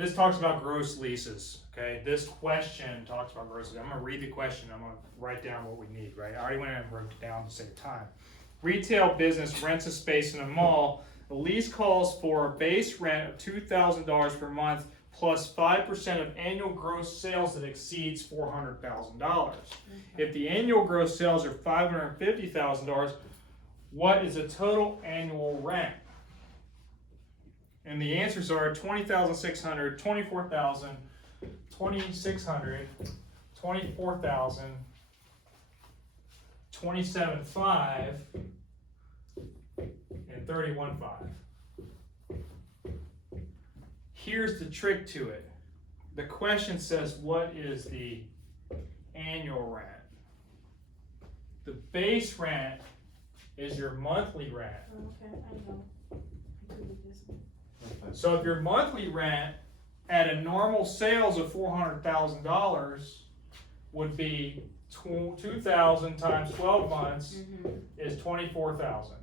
This talks about gross leases, okay? This question talks about gross leases. I'm gonna read the question, I'm gonna write down what we need, right? I already went in and wrote it down to save time. Retail business rents a space in a mall. The lease calls for a base rent of $2,000 per month plus 5% of annual gross sales that exceeds $400,000. If the annual gross sales are $550,000, what is the total annual rent? And the answers are 20,600, 24,000, 2,600, 24,000, 27,500, and 31,500. Here's the trick to it. The question says, what is the annual rent? The base rent is your monthly rent. Okay, I know. I could do this one. So if your monthly rent at a normal sales of $400,000 would be 2,000 times 12 months is 24,000.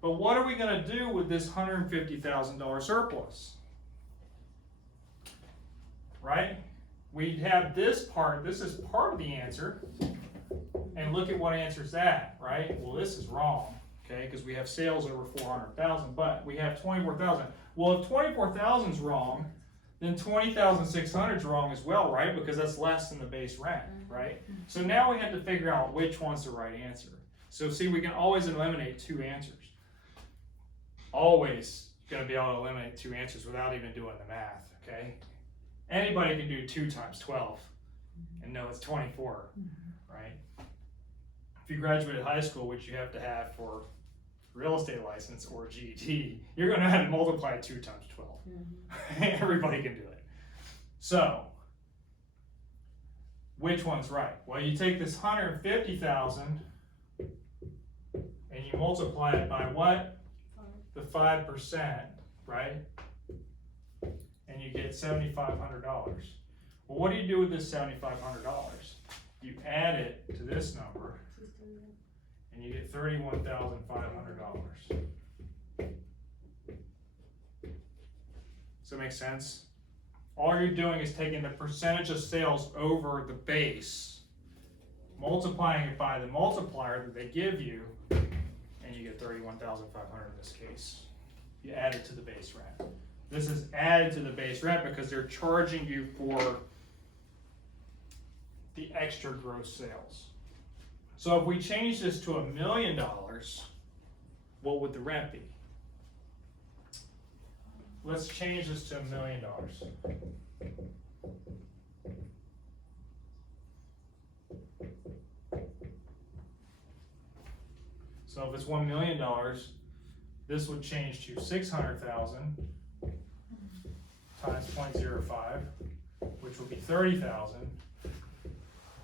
But what are we going to do with this $150,000 surplus? Right? We have this part, this is part of the answer. And look at what answers that, right? Well, this is wrong, okay? Because we have sales over 400,000, but we have 24,000. Well, if 24,000 is wrong, then 20,600 is wrong as well, right? Because that's less than the base rent, right? So now we have to figure out which one's the right answer. So see, we can always eliminate two answers. Always going to be able to eliminate two answers without even doing the math, okay? Anybody can do 2 times 12 and know it's 24, right? If you graduated high school, which you have to have for real estate license or GED, you're going to have to multiply 2 times 12. Everybody can do it. So, which one's right? Well, you take this 150,000 and you multiply it by what? The 5%, right? And you get $7,500. Well, what do you do with this $7,500? You add it to this number and you get $31,500. Does that make sense? All you're doing is taking the percentage of sales over the base, multiplying it by the multiplier that they give you, and you get $31,500 in this case. You add it to the base rent. This is added to the base rent because they're charging you for the extra gross sales. So if we change this to $1 million, what would the rent be? Let's change this to $1 million. So if it's $1 million, this would change to 600,000 times 0.05, which would be 30,000,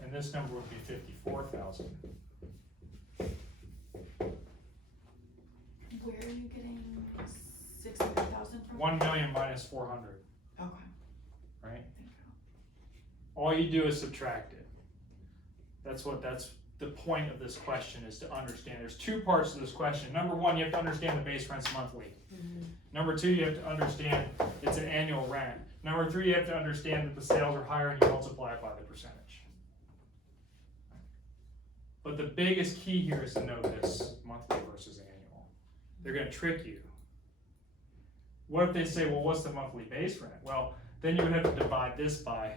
and this number would be 54,000. Where are you getting 600,000 from? 1 million minus 400, Okay. right? All you do is subtract it. That's the point of this question, is to understand. There's 2 parts to this question. Number 1, you have to understand the base rent's monthly. Number 2, you have to understand it's an annual rent. Number 3, you have to understand that the sales are higher and you multiply it by the percentage. But the biggest key here is to know this monthly versus annual. They're going to trick you. What if they say, well, what's the monthly base rent? Well, then you would have to divide this by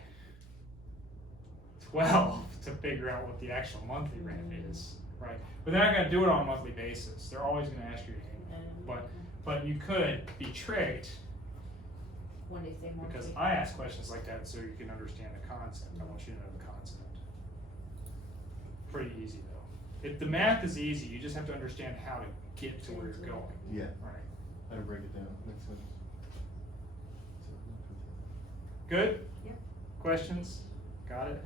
12 to figure out what the actual monthly rent is, right? But they're not going to do it on a monthly basis. They're always going to ask you annual. But you could be tricked, When they say monthly. because I ask questions like that so you can understand the concept. I want you to know the concept. Pretty easy though. If the math is easy, you just have to understand how to get to where you're going. Yeah. Right. How to break it down. Makes sense. Good? Yep. Questions? Got it?